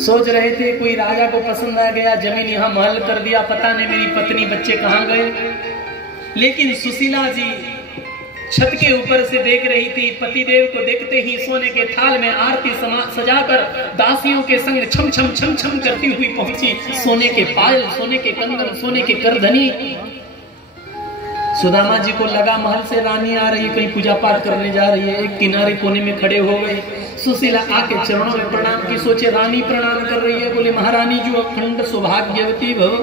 सोच रहे थे कोई राजा को पसंद आ गया, जमीन यहाँ महल कर दिया, पता नहीं मेरी पत्नी बच्चे कहाँ गए। लेकिन सुशीला जी छत के ऊपर से देख रही थी। पतिदेव को देखते ही सोने के थाल में आरती सजाकर दासियों के संग छम छम छम छम करती हुई पहुंची। सोने के पायल, सोने के कंगन, सोने के करधनी। सुदामा जी को लगा महल से रानी आ रही है, कहीं पूजा पाठ करने जा रही है। एक किनारे कोने में खड़े हो गए। सुशीला आके चरणों में प्रणाम की। सोचे रानी प्रणाम कर रही है, बोले महारानी जो अखंड सौभाग्यवती भव।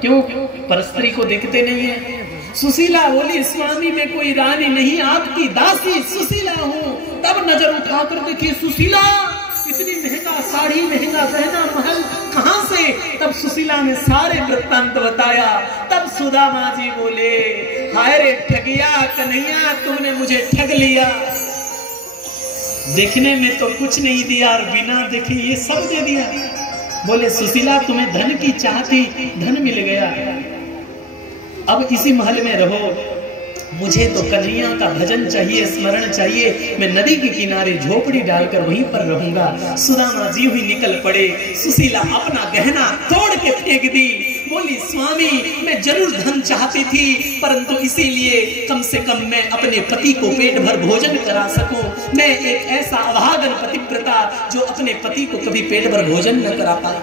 क्यों? परस्त्री को देखते नहीं है। सुशीला बोली स्वामी में कोई रानी नहीं, आपकी दासी सुशीला हूँ। तब नजर उठाकर देखी सुशीला, इतनी महंगा साड़ी, महंगा गहना, महल कहाँ से? तब सुशीला ने सारे वृत्तांत बताया। तब सुदामा जी बोले हाय रे ठगिया कन्हैया, तुमने मुझे ठग लिया। देखने में तो कुछ नहीं दिया और बिना देखे ये सब दे दिया। बोले सुशीला तुम्हें धन की चाह थी, धन मिल गया, अब इसी महल में रहो। मुझे तो कन्हैया का भजन चाहिए, स्मरण चाहिए। मैं नदी के किनारे झोपड़ी डालकर वहीं पर रहूंगा। सुदामा जी हुई निकल पड़े। सुशीला अपना गहना तोड़ के फेंक दी। बोली स्वामी मैं जरूर धन चाहती थी, परंतु इसीलिए कम से कम मैं अपने पति को पेट भर भोजन करा सकूं। मैं एक ऐसा अभागन पतिव्रता जो अपने पति को कभी पेट भर भोजन न करा पाए।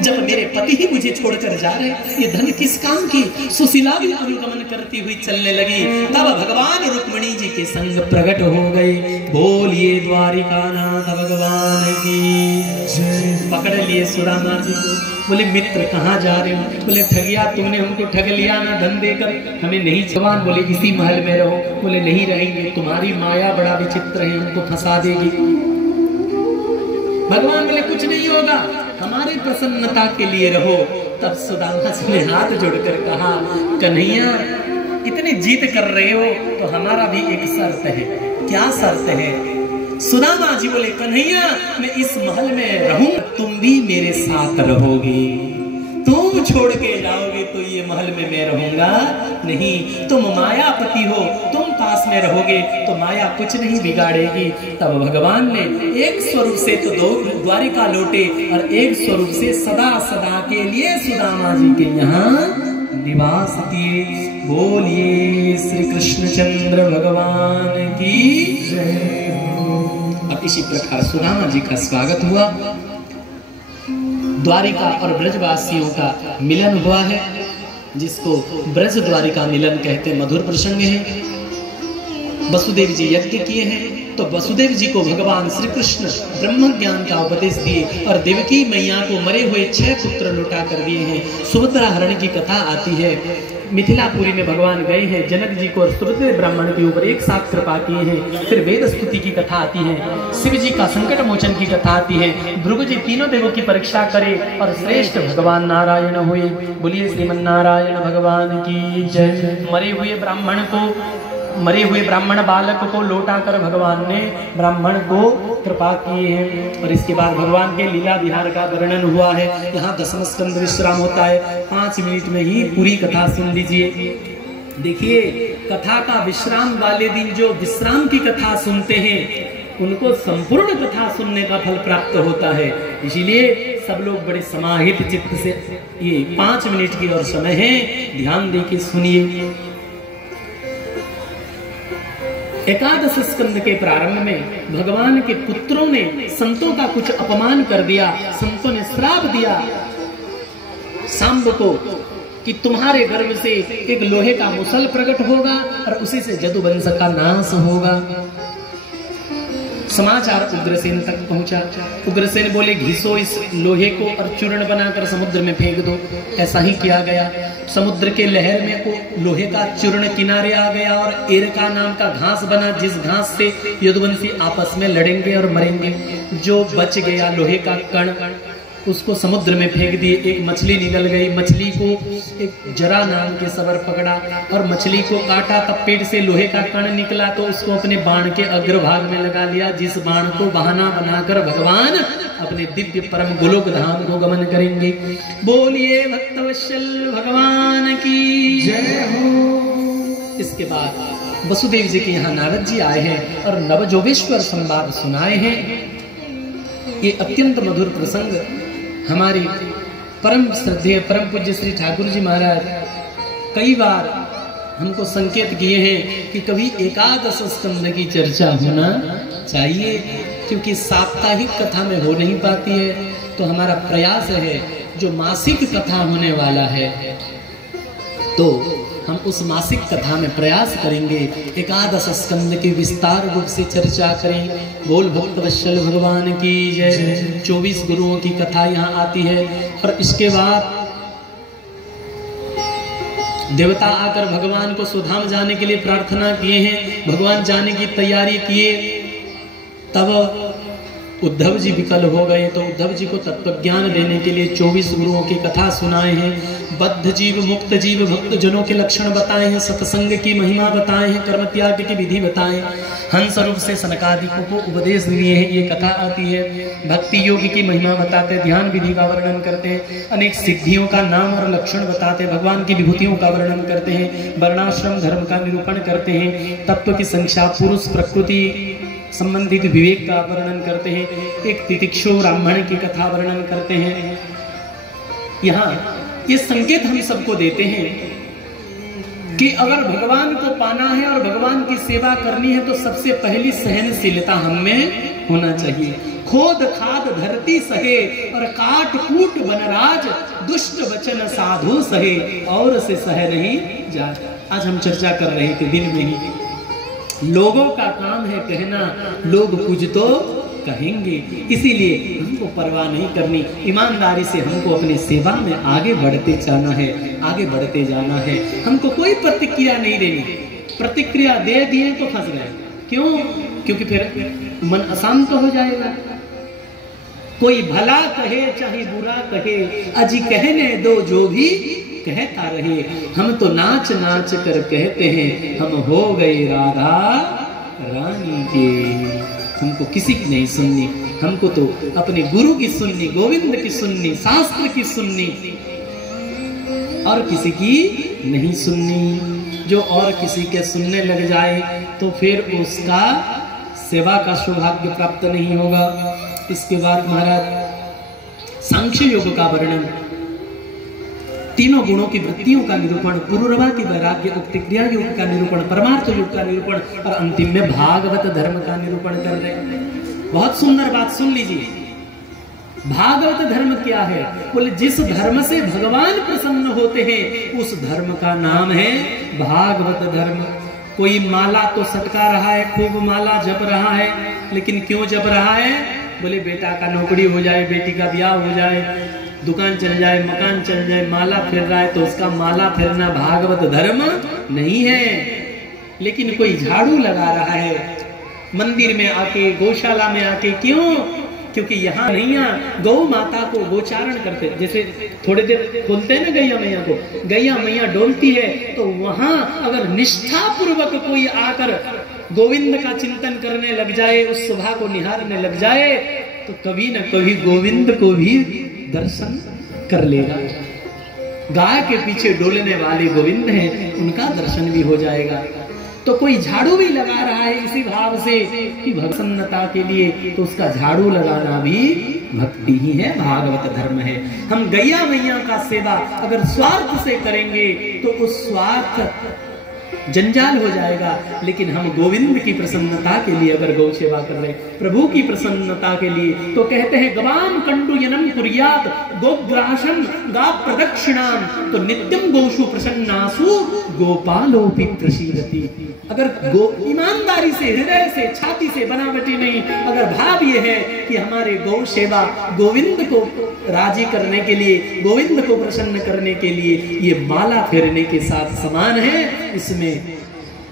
जब मेरे पति ही मुझे छोड़कर जा रहे, ये धन किस काम की? सुशीला भी अनुगमन करती हुई चलने लगी। तब भगवान रुक्मिणी जी के संग प्रकट हो गए। बोलिए द्वारिकानाथ भगवान की। पकड़ लिए सुदामा जी को। बोले मित्र कहाँ जा रहे हो? बोले ठगिया तुमने हमको ठग लिया ना, धन देकर हमें नहीं। भगवान बोले इसी महल में रहो। बोले नहीं रहेंगे, तुम्हारी माया बड़ा विचित्र है, हमको फंसा देगी। भगवान बोले कुछ नहीं होगा, हमारी प्रसन्नता के लिए रहो। तब सुदामा जी ने हाथ जोड़कर कहा कन्हैया इतनी जीत कर रहे हो तो हमारा भी एक शर्त है। क्या शर्त है? सुदामा जी बोले कन्हैया मैं इस महल में रहूं, तुम भी मेरे साथ रहोगी। तुम छोड़ के जाओगे तो ये महल में मैं रहूंगा नहीं। तुम मायापति हो, तुम पास में रहोगे तो माया कुछ नहीं बिगाड़ेगी। तब भगवान ने एक स्वरूप से तो दो द्वारिका लौटे और एक स्वरूप से सदा सदा के लिए सुदामा जी के यहाँ निवास किए। बोलिए श्री कृष्णचंद्र भगवान की जय। अब इसी प्रकार सुदामा जी का स्वागत हुआ। द्वारिका और ब्रजवासियों का मिलन हुआ है, जिसको ब्रज द्वारिका मिलन कहते। मधुर प्रसंग है। वसुदेव जी यज्ञ किए हैं तो वसुदेव जी को भगवान श्री कृष्ण ब्रह्म ज्ञान का उपदेश दिए और देवकी मैया को मरे हुए 6 पुत्र लौटा कर दिए हैं। सुभद्रा हरण की कथा आती है। मिथिलापुरी में भगवान गए हैं, जनक जी को और सुभद्रा ब्राह्मण के ऊपर एक साथ कृपा किए हैं। फिर वेद स्तुति की कथा आती है, शिव जी का संकट मोचन की कथा आती है। ध्रुव जी तीनों देवों की परीक्षा करे और श्रेष्ठ भगवान नारायण हुए। बोलिए श्रीमन नारायण भगवान की जय। मरे हुए ब्राह्मण बालक को लौटा कर भगवान ने ब्राह्मण को कृपा की है। और इसके बाद भगवान के लीला विहार का वर्णन हुआ है। यहाँ 10वां स्कंद विश्राम होता है। 5 मिनट में ही पूरी कथा सुन लीजिए। देखिए कथा का विश्राम वाले दिन जो विश्राम की कथा सुनते हैं उनको संपूर्ण कथा सुनने का फल प्राप्त होता है। इसीलिए सब लोग बड़े समाहित चित्त से, ये 5 मिनट की और समय है, ध्यान देके सुनिए। एकादश स्कंद के प्रारंभ में भगवान के पुत्रों ने संतों का कुछ अपमान कर दिया। संतों ने श्राप दिया सांब को कि तुम्हारे गर्भ से एक लोहे का मुसल प्रकट होगा और उसी से जदुवंश का नाश होगा। समाचार उग्रसेन तक पहुंचा। उग्रसेन बोले घिसो इस लोहे को और चूर्ण बनाकर समुद्र में फेंक दो। ऐसा ही किया गया। समुद्र के लहर में वो लोहे का चूर्ण किनारे आ गया और एरका नाम का घास बना, जिस घास से यदुवंशी आपस में लड़ेंगे और मरेंगे। जो बच गया लोहे का कण उसको समुद्र में फेंक दिए। एक मछली निकल गई। मछली को एक जरा नाम के सवर पकड़ा और मछली को काटा, तब पेट से लोहे का कण निकला तो उसको अपने बाण के अग्रभाग में लगा लिया, जिस बाण को बहाना बनाकर भगवान अपने दिव्य परम गोलोक धाम को गमन करेंगे। बोलिए भक्तवत्सल भगवान की जय हो। इसके बाद वसुदेव जी के यहाँ नारद जी आए हैं और नवजोगेश्वर संवाद सुनाए हैं। ये अत्यंत मधुर प्रसंग हमारी परम श्रद्धेय परम पूज्य श्री ठाकुर जी महाराज कई बार हमको संकेत किए हैं कि कभी एकादश स्कंद की चर्चा होना चाहिए, क्योंकि साप्ताहिक कथा में हो नहीं पाती है। तो हमारा प्रयास है जो मासिक कथा होने वाला है, तो हम उस मासिक कथा में प्रयास करेंगे एकादश स्कंद के विस्तार रूप से चर्चा करें। बोल भक्तवत्सल भगवान की जय। 24 गुरुओं की कथा यहाँ आती है और इसके बाद देवता आकर भगवान को स्वधाम जाने के लिए प्रार्थना किए हैं। भगवान जाने की तैयारी किए, तब उद्धव जी विकल हो गए। तो उद्धव जी को तत्व ज्ञान देने के लिए 24 गुरुओं की कथा सुनाए हैं। बद्ध जीव, मुक्त जीव, भक्त जनों के लक्षण बताए हैं, सत्संग की महिमा बताए हैं, कर्म त्याग की विधि बताए, हंस रूप से सनकादिकों को उपदेश दिए हैं। ये कथा आती है। भक्ति योग की महिमा बताते, ध्यान विधि का वर्णन करते हैं, अनेक सिद्धियों का नाम और लक्षण बताते, भगवान की विभूतियों का वर्णन करते हैं, वर्णाश्रम धर्म का निरूपण करते हैं, तत्व की संख्या, पुरुष प्रकृति संबंधित विवेक का वर्णन करते हैं, एक तितिक्षु ब्राह्मण की कथा वर्णन करते हैं। यहाँ ये संकेत हम सबको देते हैं कि अगर भगवान को पाना है और भगवान की सेवा करनी है तो सबसे पहली सहनशीलता हम में होना चाहिए। खोद खाद धरती सहे और काट कूट वनराज, दुष्ट वचन साधु सहे और से सह नहीं जा। आज हम चर्चा कर रहे थे दिन में ही, लोगों का काम है कहना, लोग कुछ तो कहेंगे, इसीलिए हमको परवाह नहीं करनी। ईमानदारी से हमको अपनी सेवा में आगे बढ़ते जाना है, आगे बढ़ते जाना है। हमको कोई प्रतिक्रिया नहीं देनी। प्रतिक्रिया दे दिए तो फंस गए। क्यों? क्योंकि फिर मन अशांत हो जाएगा। कोई भला कहे चाहे बुरा कहे, अजी कहने दो जो भी कहता रहे। हम तो नाच नाच कर कहते हैं हम हो गए राधा रानी के। हमको किसी की नहीं सुननी, हमको तो अपने गुरु की सुननी, गोविंद की सुननी, शास्त्र की सुननी, और किसी की नहीं सुननी। जो और किसी के सुनने लग जाए तो फिर उसका सेवा का सौभाग्य प्राप्त नहीं होगा। इसके बाद महाराज सांख्य योग का वर्णन, तीनों गुणों की वृत्तियों का निरूपण, पुरुरवा की वैराग्य, उक्ति क्रिया योग का निरूपण, परमार्थ योग का निरूपण और अंतिम में भागवत धर्म का निरूपण कर रहे हैं। बहुत सुंदर बात सुन लीजिए। भागवत धर्म क्या है? बोले जिस धर्म से भगवान प्रसन्न होते हैं उस धर्म का नाम है भागवत धर्म। कोई माला तो सटका रहा है, खूब माला जप रहा है, लेकिन क्यों जप रहा है? बोले बेटा का नौकरी हो जाए, बेटी का ब्याह हो जाए, दुकान चल जाए, मकान चल जाए, माला फिर रहा है, तो उसका माला फिरना भागवत धर्म नहीं है। लेकिन कोई झाड़ू लगा रहा है मंदिर में आके, गौशाला में आके, क्यों? क्योंकि यहाँ नैया गौ माता को गोचारण करते, जैसे थोड़ी देर खोलते हैं ना गैया मैया को, गैया मैया डोलती है, तो वहां अगर निष्ठा पूर्वक कोई आकर गोविंद का चिंतन करने लग जाए, उस शोभा को निहारने लग जाए, तो कभी न कभी गोविंद को भी दर्शन कर लेगा। गाय के पीछे डोलने वाले गोविंद हैं, उनका दर्शन भी हो जाएगा। तो कोई झाड़ू भी लगा रहा है इसी भाव से कि प्रसन्नता के लिए, तो उसका झाड़ू लगाना भी भक्ति ही है, भागवत धर्म है। हम गैया मैया का सेवा अगर स्वार्थ से करेंगे तो उस स्वार्थ जंजाल हो जाएगा, लेकिन हम गोविंद की प्रसन्नता के लिए अगर गौ सेवा कर रहे, प्रभु की प्रसन्नता के लिए, तो कहते हैं गवाम कंडुयनम कुर्यात गोग्रासम गा प्रदक्षिणाम, तो नित्यम गौषु प्रसन्नासु गोपालोपि प्रसीदति। अगर गो ईमानदारी से, हृदय से, छाती से, बनावटी नहीं, अगर भाव ये है कि हमारे गौ सेवा गोविंद को राजी करने के लिए, गोविंद को प्रसन्न करने के लिए, ये माला फेरने के साथ समान है, इसमें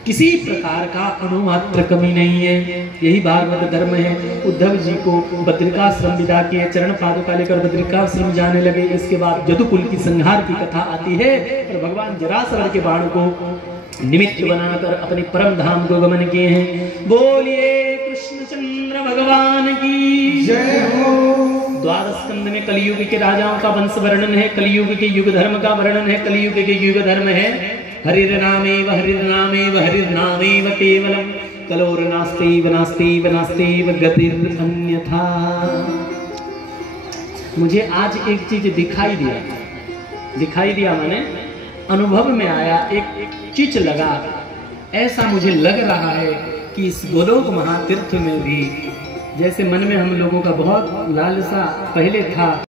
किसी प्रकार का अणुमात्र कमी नहीं है। यही भागवत धर्म है। उद्धव जी को बद्रिकाश्रम विदा किए, चरण पादुका लेकर बद्रिकाश्रम जाने लगे। इसके बाद यदुकुल की संहार की कथा आती है और भगवान जरासंध के बाण को निमित्त बनाकर अपने परम धाम को गमन किए हैं। बोलिए कृष्णचंद्र भगवान की जय हो। द्वादश स्कंद में कलियुग के राजाओं का वंश वर्णन है, कलियुग के युग धर्म का वर्णन है। कलियुग के युग धर्म है हरिर्नामेव हरिर्नामेव हरिर्नामेव केवलम कलोर्नास्तेव नास्तेव नास्तेव गतिरन्यथा। मुझे आज एक चीज दिखाई दिया माने अनुभव में आया, एक चीज लगा। ऐसा मुझे लग रहा है कि इस गोलोक महातीर्थ में भी जैसे मन में हम लोगों का बहुत लालसा पहले था